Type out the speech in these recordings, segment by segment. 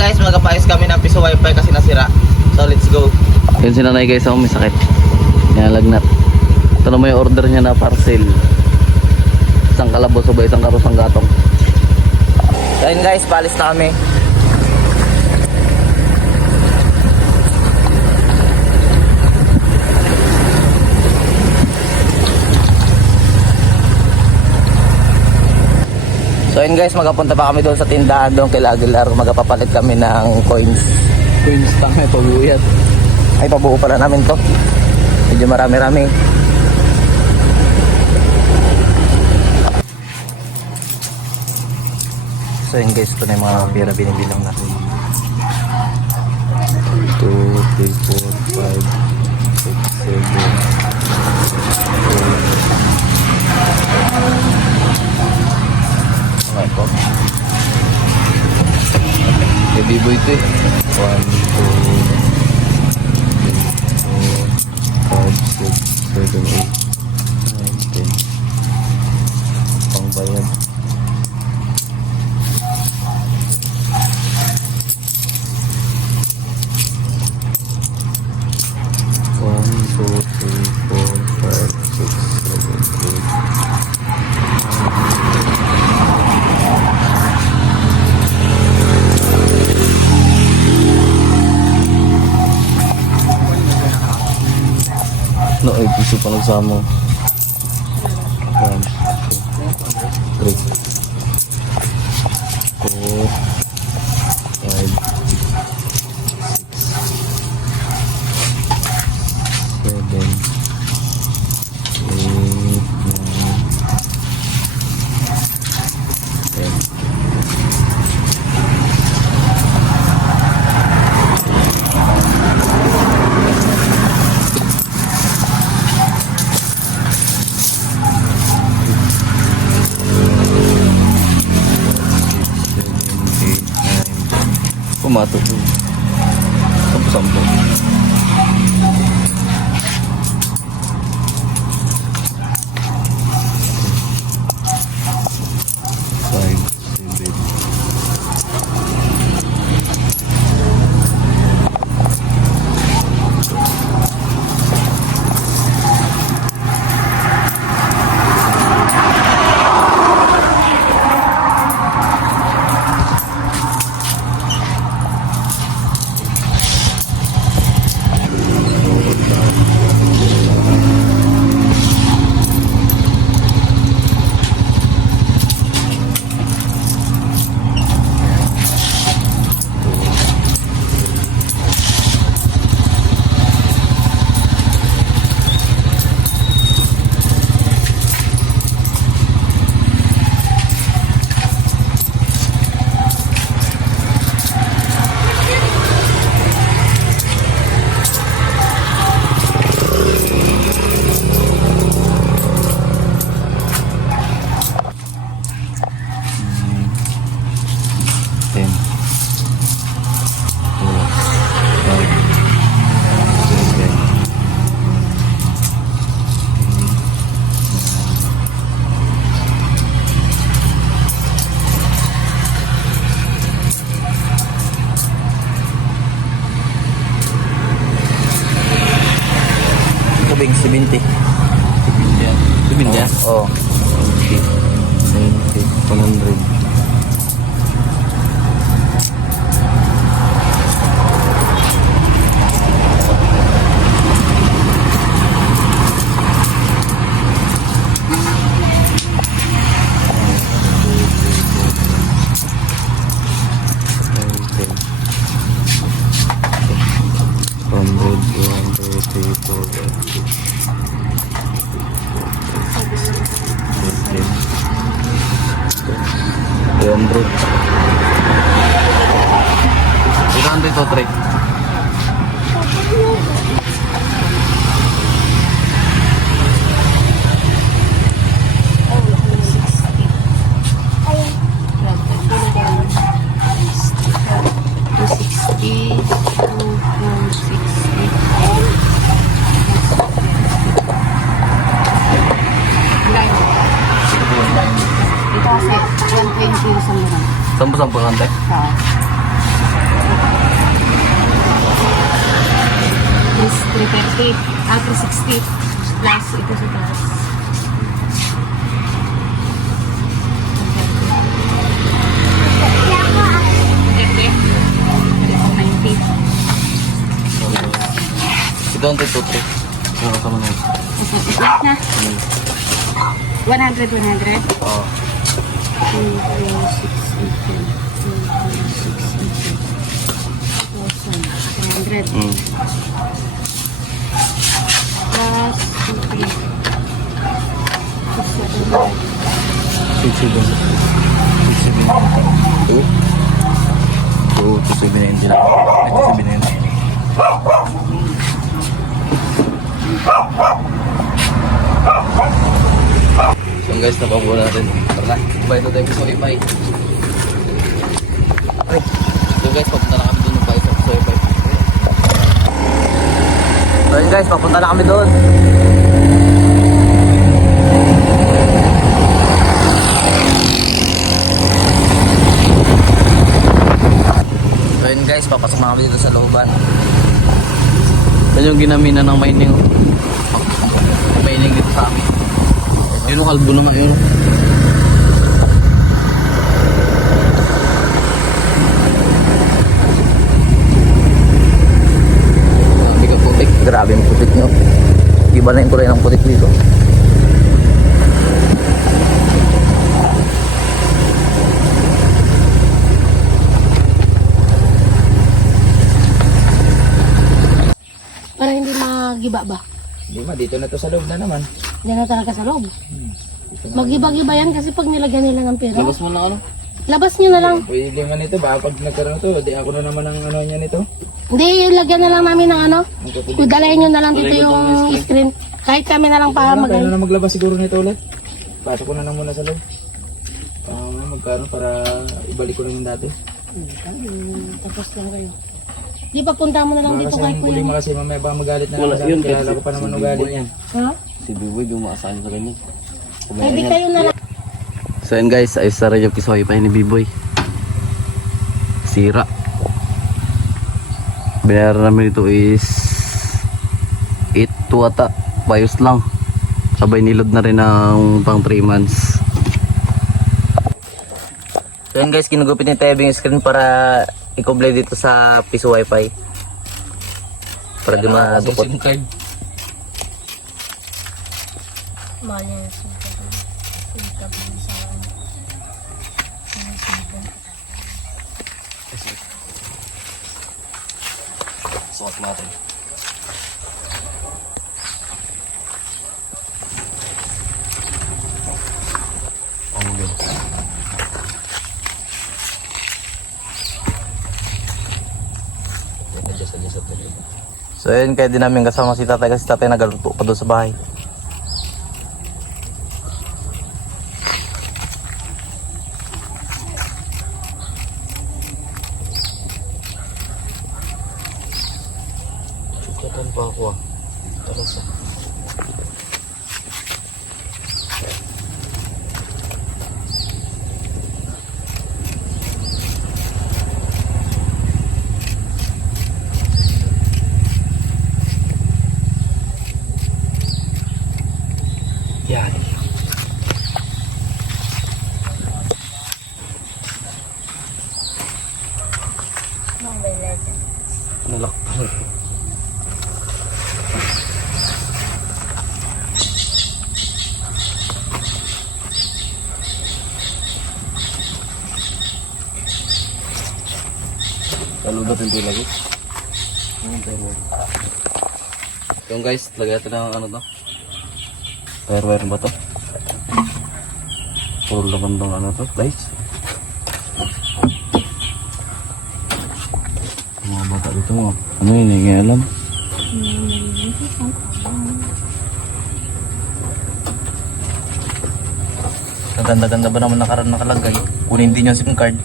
guys, magpapaayos kami ng piso wifi kasi nasira. So let's go. Yun si nanay guys, may sakit. Yan, lagnat. Ito naman yung order niya na parcel. Isang kalabos o ba isang karusang gatong. So yun guys, paalis na kami. So yun guys, magapunta pa kami doon sa tindahan doon kay Aguilar. Magapapalit kami ng coins. Coins tanga, pabuyat. Ay, pabuo pala namin to. Medyo marami-rami. So yun guys, ito na yung mga pera binibilang natin. 2, 3, 4, 5, 6, 7, 8. Ano ito? May biboy ito eh. 1, 2, 3, 4, 5, 6, 7, 8, 9, 10. Pangbayad. One, two, three, four, five, six, seven, eight. No, ay piso pa nagsama. 1, 2, 3, 4, 5, 7, 8, 9, 10. Pumatok. Sampo-sampo. Tubig, 70. 70 yan? Oo. 70, 100. Ito, Trek. Ito kasi 120 sa mura. Sampu-sampu lang, Trek. 360 plus ito sa taas. Ito eh. Ito 90. Ito ang 2-3. Ano ka man yun? Lahat na. 100, 100. Oo. 100 Mm. plus 2-7 lang. 2-7 So guys, napabuha natin. Tara na. Bayad na tayo sa Wi-Fi. So guys, papunta na kami doon ng bayad sa Wi-Fi. So yun guys, papunta na kami doon. So yun guys, papasok na kami dito sa looban. Yan yung ginamina ng mining. Mining dito sa amin. Yun yung kalbo naman yun. Grabe ka putik. Grabe yung putik nyo. Iba na yung kulay ng putik dito. para hindi magiba ba? Di ba, dito na to sa loob na naman. Yan na talaga sa loob. Magiba-giba yan kasi pag nilagyan nila ng pera. Labas mo na ano? Labas nyo na lang. Pwede nga nito, baka pag nagkaroon to, di ako na naman ang ano niya nito. Hindi, lagyan na lang namin ng ano. Dalayan nyo na lang dito yung screen. Kahit kami na lang para Kaya mag- na maglabas siguro nito ulit. Pasok ko na lang muna sa loob. Magkaroon para ibalik ko na yung dati. Tapos lang kayo. Di pa punta mo na lang dito Kasi kay ang huli kuya. kasi mamaya baka magalit na Wala, naman sa yun, akin. Kilala ko pa naman ugali niyan. Ha? Si Biboy dumaasaan sa ganyan. Hindi kayo na lang. So yun guys, ayos na rin yung kisoy pa ni Biboy. Sira. Binayaran namin ito is 8 to ata. Bayos lang. Sabay nilod na rin ng pang 3 months. So yun guys, kinugupit ni Tebe yung screen para i-complete dito sa piso wifi. Para di madukot. Mahal yan yung suka. Suka po sa Sukat natin. Oh, good. So yun, kaya din namin kasama si tatay kasi tatay nagaluto pa doon sa bahay. Sukatan pa ako ah. Talas ah. Yan. Nalakpan. Lalu natin ito lagi. Yung guys, lagay natin ng ano to. Wire ba to? Puro laman ng ano to, guys. Mga bata dito mo. Ano yun, hindi alam. Ang ganda-ganda ba naman nakalagay? Kunin din yung SIM card.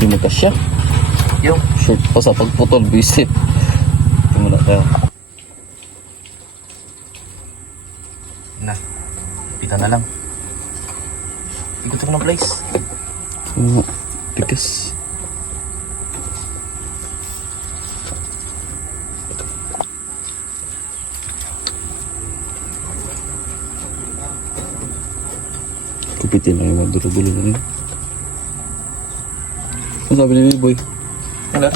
Hindi ka siya. Yung Short pa sa pagputol, visit. Tumula tayo. na, pita na lang. Ikot ko ng place. Oo. Tigas. Kupitin lang yung magdurugulo na rin. Ano sabi ni Boy? Wala.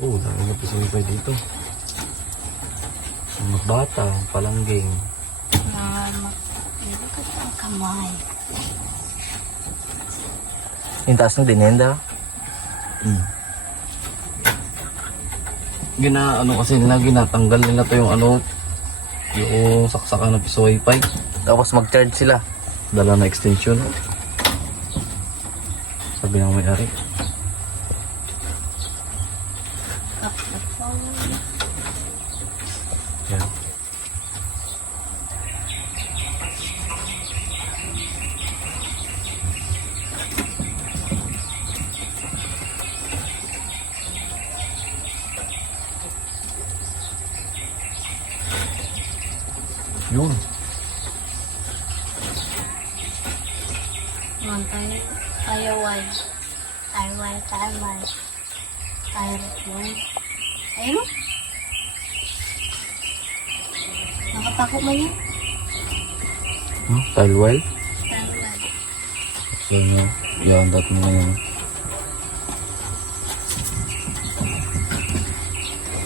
Oo, dami na pisaway pa dito. Mga bata, palangging. Kamay. Yung taas ng dinenda. Ano kasi nila, ginatanggal nila to yung yung saksakan ng piso wifi. Tapos mag-charge sila. Dala na extension. Sabi ng may-ari. Yan. Yun. Taiwan. Ayun. Nakapako man yan. Tile well. Taiwan. So, yan, dati mo yan.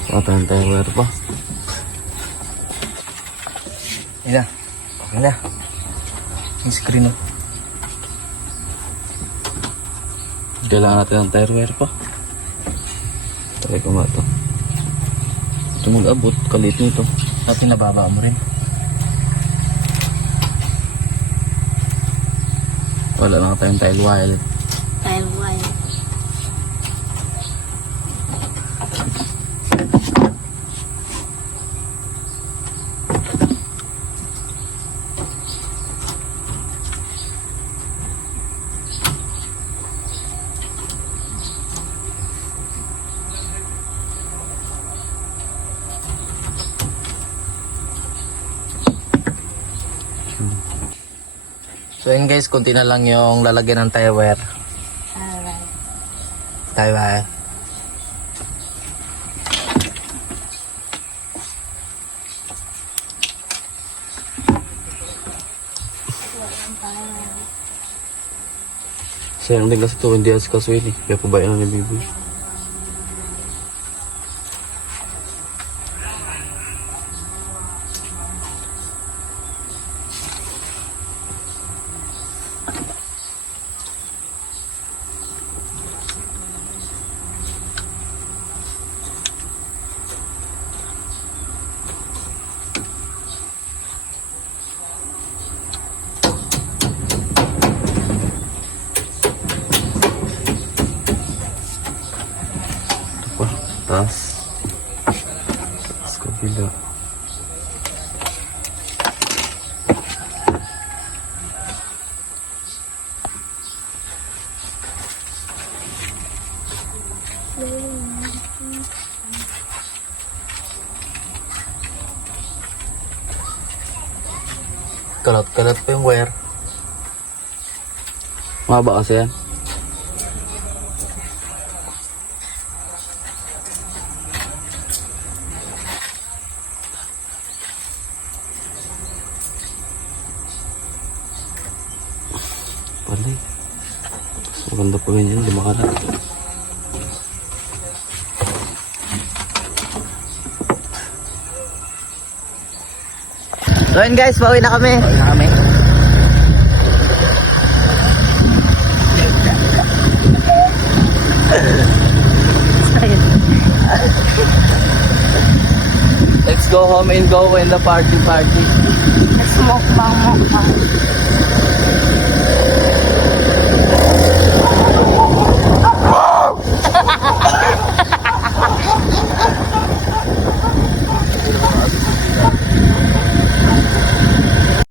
Patahan tayo wire pa. Yun na. Okay na. Yung screen. Kailangan natin ng tire wire pa. Try ko nga ito. Ito mag-abot, kalit nito. Tapos nababa mo rin. Wala na tayong tile wire. Taiwan. So yun guys, kunti na lang yung lalagyan ng tire wire. Tire wire. Sayang din kasi ito, hindi as kasuin eh. Kaya pabayaan na ni Bibi. Taas. Taas kabila. Kalot-kalot pa yung wire. Mahaba kasi yan. Palay. Mas maganda pa ganyan, di makalat. So yun guys, bawi na kami. Bawi na kami. Let's go home and go in the party. Smoke bang.